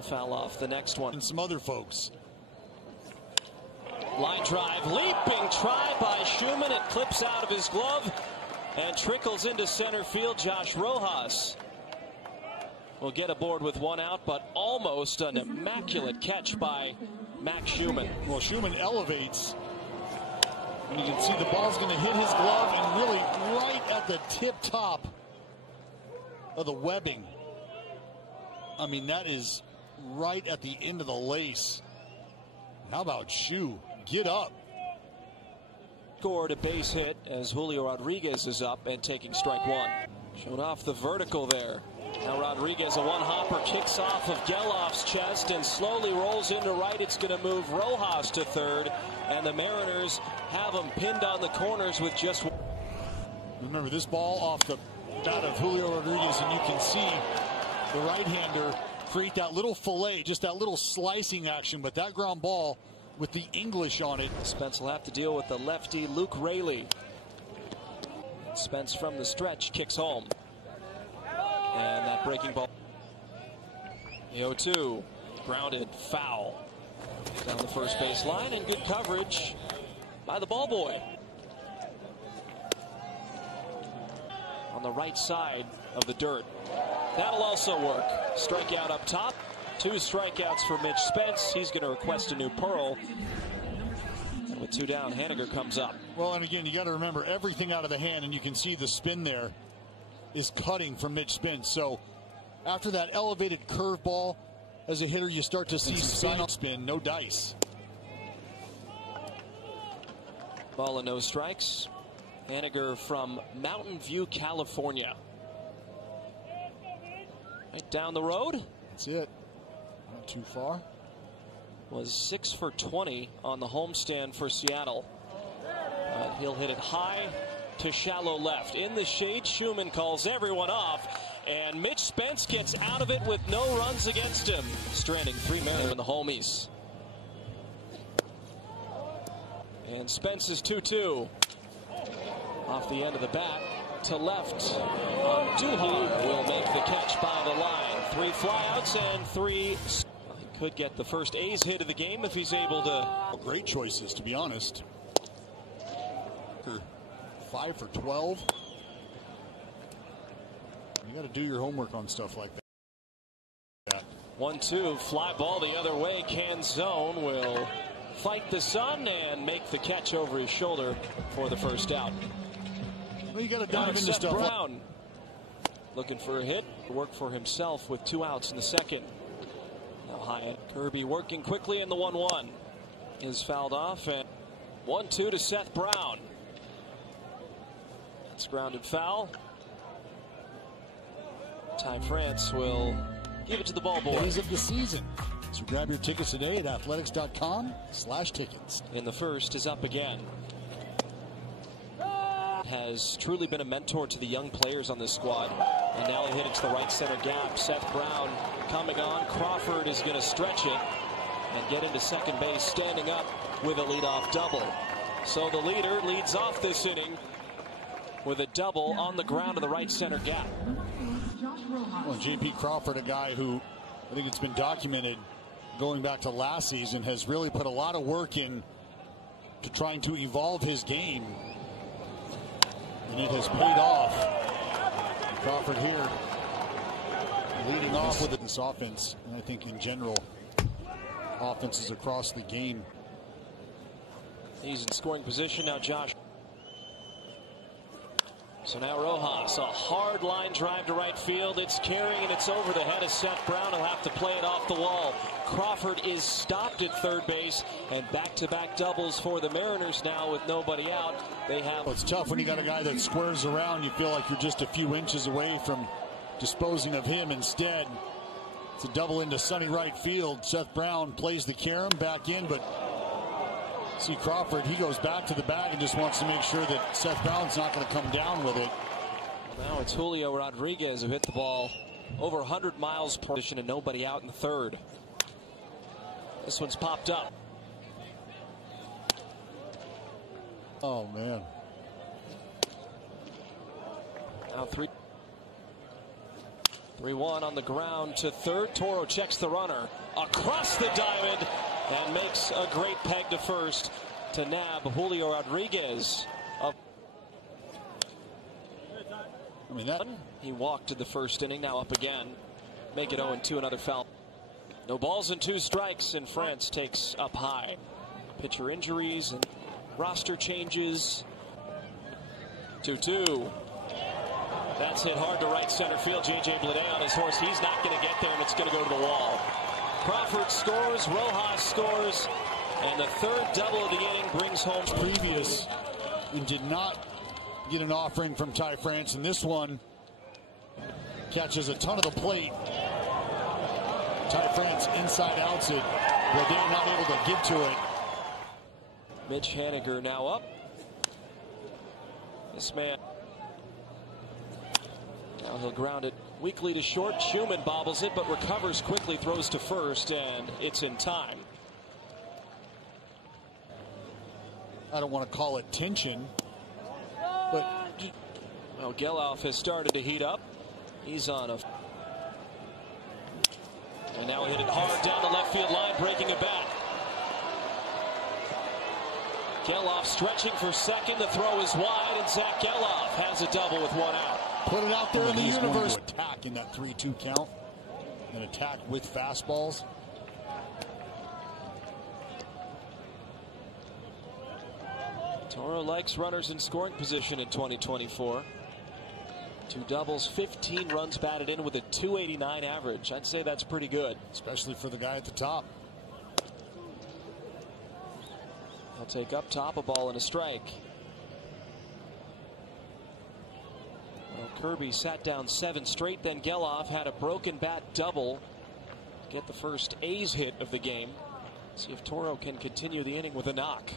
He'll foul off the next one. And some other folks. Line drive, leaping try by Schumann. It clips out of his glove and trickles into center field. Josh Rojas will get aboard with one out, but almost an immaculate catch by Max Schumann. Well, Schumann elevates, and you can see the ball's going to hit his glove and really right at the tip top of the webbing. I mean, that is right at the end of the lace. How about Shu? Get up. Scored a base hit as Julio Rodriguez is up and taking strike one. Showed off the vertical there. Now Rodriguez, a one-hopper, kicks off of Gelof's chest and slowly rolls into right. It's going to move Rojas to third, and the Mariners have him pinned on the corners with just one. Remember, this ball off the bat of Julio Rodriguez, and you can see the right-hander create that little fillet, just that little slicing action, but that ground ball with the English on it. Spence will have to deal with the lefty Luke Raley. Spence from the stretch kicks home. And that breaking ball. The 0-2, grounded, foul. Down the first base line, and good coverage by the ball boy. On the right side of the dirt. That'll also work. Strikeout up top. 2 strikeouts for Mitch Spence. He's going to request a new Pearl. And with 2 down, Haniger comes up. Well, and again, you got to remember everything out of the hand, and you can see the spin there is cutting from Mitch Spence. So after that elevated curveball, as a hitter, you start to see spin, no dice. Ball and no strikes. Haniger from Mountain View, California. Right down the road. That's it. Not too far. Was 6 for 20 on the homestand for Seattle. He'll hit it high to shallow left. In the shade, Schumann calls everyone off, and Mitch Spence gets out of it with no runs against him. Stranding 3 men in the homies. And Spence is 2-2. Off the end of the bat to left. Duhan will make the catch by the line. 3 flyouts and 3. He could get the first A's hit of the game if he's able to. Great choices, to be honest. 5 for 12. You got to do your homework on stuff like that. 1-2, fly ball the other way. Canzone will fight the sun and make the catch over his shoulder for the first out. Well, you got to dive into Seth stuff. Brown looking for a hit. Work for himself with 2 outs in the second. Now Hyatt, Kirby working quickly, and the 1-1 is fouled off, and 1-2 to Seth Brown. It's grounded foul. Ty France will give it to the ball boy. Days of the season. So grab your tickets today at athletics.com/tickets. In the first is up again. Has truly been a mentor to the young players on this squad. And now he hit it to the right center gap. Seth Brown coming on. Crawford is going to stretch it and get into second base, standing up with a leadoff double. So the leader leads off this inning with a double on the ground of the right center gap. Well, J.P. Crawford, a guy who I think it's been documented going back to last season, has really put a lot of work in to trying to evolve his game. And it has paid off. And Crawford here leading off with this offense, and I think in general offenses across the game. He's in scoring position now. Josh. So now Rojas, a hard line drive to right field. It's carrying, and it's over the head of Seth Brown. He'll have to play it off the wall. Crawford is stopped at third base, and back-to-back doubles for the Mariners now with nobody out. They have. Well, it's tough when you got a guy that squares around. You feel like you're just a few inches away from disposing of him. Instead, it's a double into sunny right field. Seth Brown plays the carom back in, but see Crawford, he goes back to the bag and just wants to make sure that Seth Brown's not going to come down with it. Now it's Julio Rodriguez who hit the ball over 100 miles per hour and nobody out in the third. This one's popped up. Oh, man. Now 3. 3-1 on the ground to third. Toro checks the runner across the diamond and makes a great peg to first to nab Julio Rodriguez. He walked in the first inning, now up again. Make it 0-2, another foul. No balls and 2 strikes, and France takes up high. Pitcher injuries and roster changes. 2-2. That's hit hard to right center field. J.J. Bleday on his horse. He's not going to get there, and it's going to go to the wall. Crawford scores, Rojas scores, and the third double of the inning brings home previous and did not get an offering from Ty France, and this one catches a ton of the plate. Ty France inside outs it. Bleday not able to get to it. Mitch Haniger now up. This man. Now he'll ground it weakly to short. Schumann bobbles it, but recovers quickly, throws to first, and it's in time. I don't want to call it tension, but well, Geloff has started to heat up. He's on a... And now he hit it hard down the left field line, breaking it back. Geloff stretching for second. The throw is wide, and Zach Geloff has a double with 1 out. Put it out there in the universe. Attack in that 3-2 count. An attack with fastballs. Toro likes runners in scoring position in 2024. 2 doubles, 15 runs batted in with a .289 average. I'd say that's pretty good. Especially for the guy at the top. He'll take up top, a ball and a strike. Well, Kirby sat down 7 straight, then Geloff had a broken bat double. Get the first A's hit of the game. See if Toro can continue the inning with a knock.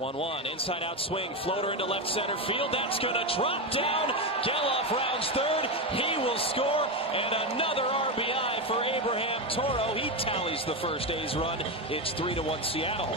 1-1, inside out swing, floater into left center field. That's going to drop down. Geloff rounds third. He will score, and another RBI for Abraham Toro. He tallies the first A's run. It's 3-1 Seattle.